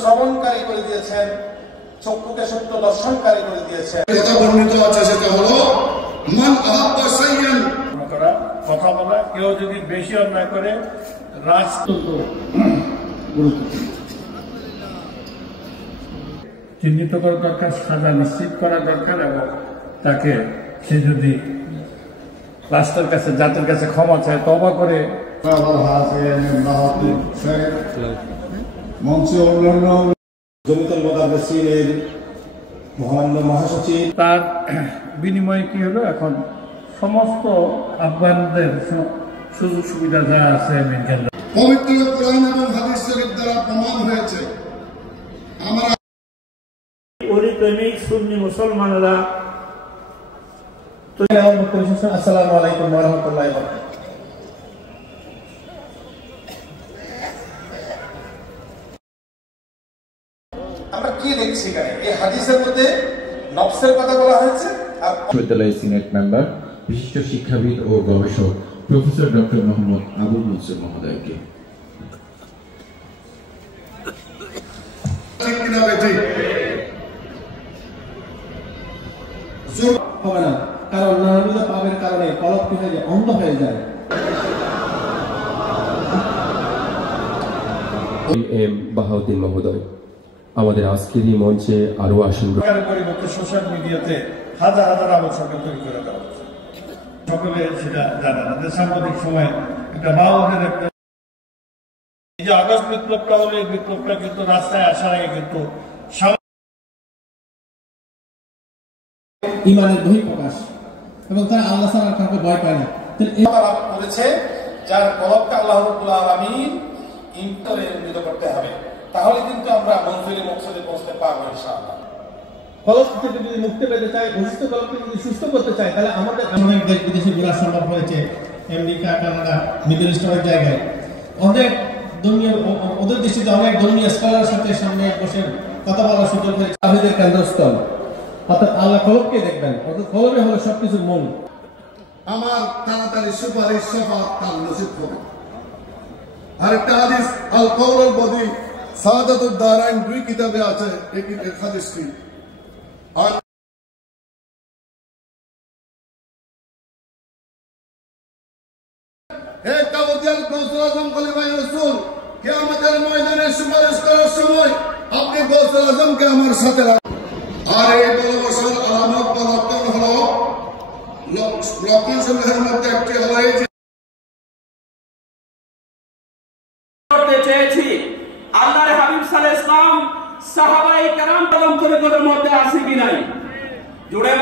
শ্রবণকারী করে দিয়েছেন, চক্ষুকে সত্য দর্শনকারী করে দিয়েছেন। কথা বর্ণিত আছে, সেটা হলো মান আহাব্বা শাইয়ান, কথা বলা, কেউ যদি বেশি অন্যায় করে রাষ্ট্র গুরুত্বপূর্ণ চিহ্নিত করা দরকার, সাজা নিশ্চিত করা দরকার, এবং তাকে সে যদি রাষ্ট্রের কাছে জাতির কাছে ক্ষমা চায়, তওবা করে মঞ্চে অন্যান্য জমিতুল মুদাররিসিনের মহামান্য মহাসচিব, তার বিনিময়ে কি হলো, এখন সমস্ত আফগানদের সুযোগ সুবিধা যা আছে পবিত্র কোরআন এবং হাদিস শরীফ দ্বারা প্রমাণ হয়েছে। আমরা প্রেমিক সুন্নি মুসলমানেরা। আসসালামু আলাইকুম ওয়া রাহমাতুল্লাহি ওয়া বারাকাতুহু। আমরা কি দেখছি এখানে? এই হাদিসের মধ্যে নফসের কথা বলা হয়েছে। বিশ্ববিদ্যালয়ের সিনেট মেম্বার, বিশিষ্ট শিক্ষাবিদ ও গবেষক প্রফেসর ডক্টর মোহাম্মদ আবুল মনসুর মহোদয়কে। হবে না, কারণ নানাবিধ পাপের কারণে কলব কি হয়ে যায়, অন্ধ হয়ে যায়। এম বাহাউদ্দিন মহোদয় আমাদের আজকের এই মঞ্চে আরো আসেন। পরিবর্তে সোশ্যাল মিডিয়াতে হাজার হাজার আমল সরকার তৈরি করে দেওয়া হচ্ছে, সকলে সেটা জানে না। সাম্প্রতিক সময় একটা বাউলের একটা এই যে আগস্ট বিপ্লবটা হলো, এই বিপ্লবটা কিন্তু রাস্তায় আসার আগে কিন্তু ইমানের বহিঃপ্রকাশ, এবং তারা আল্লাহ ছাড়া কাউকে ভয় পায় না। বলেছে যার কলবকে আল্লাহ রাব্বুল আলামিন ইনকারে করতে হবে, তাহলে কিন্তু আমরা মঞ্জুরি মকসদে পৌঁছতে পারবো ইনশাআল্লাহ। কলব থেকে যদি মুক্তি পেতে চাই, অসুস্থ কলবকে যদি সুস্থ করতে চাই, তাহলে আমাদের অনেক দেশ বিদেশে ঘোরা সম্ভব হয়েছে, আমেরিকা, কানাডা, মিডল ইস্ট, অনেক জায়গায় অনেক দুনিয়ার, ওদের দৃষ্টিতে অনেক ধর্মীয় স্কলার সাথে সামনে বসে কথা বলার সুযোগ হয়েছে। তাওহীদের কেন্দ্রস্থল অর্থাৎ আল্লাহ কলবকে দেখবেন, অর্থাৎ কলবে হলো সবকিছুর মূল। আমার তাড়াতাড়ি সুপারিশ শাফাত তার নসিব হবে। আরেকটা হাদিস আল কওলুল বদী সাদাতুদ দারাইন 2 কিতাবে আছে এই হাদিসটি। আর হে কাওদিয়াল গৌসুল আজম খলিফায়ে রাসূল, কিয়ামতের ময়দানে সুপারিশ করার সময় আপনি গৌসুল আজমকে আমার সাথে রাখুন। আর এই ভালোবাসার আলামত বা লক্ষণ হলো, লক্ষণ সমূহের মধ্যে একটি হলো এই যে চেয়েছি আল্লাহর হাবিব সাল্লাল্লাহু আলাইহি ওয়াসাল্লাম সাহাবায়ে কেরাম পদম করে মধ্যে আছে কি নাই, জুড়ে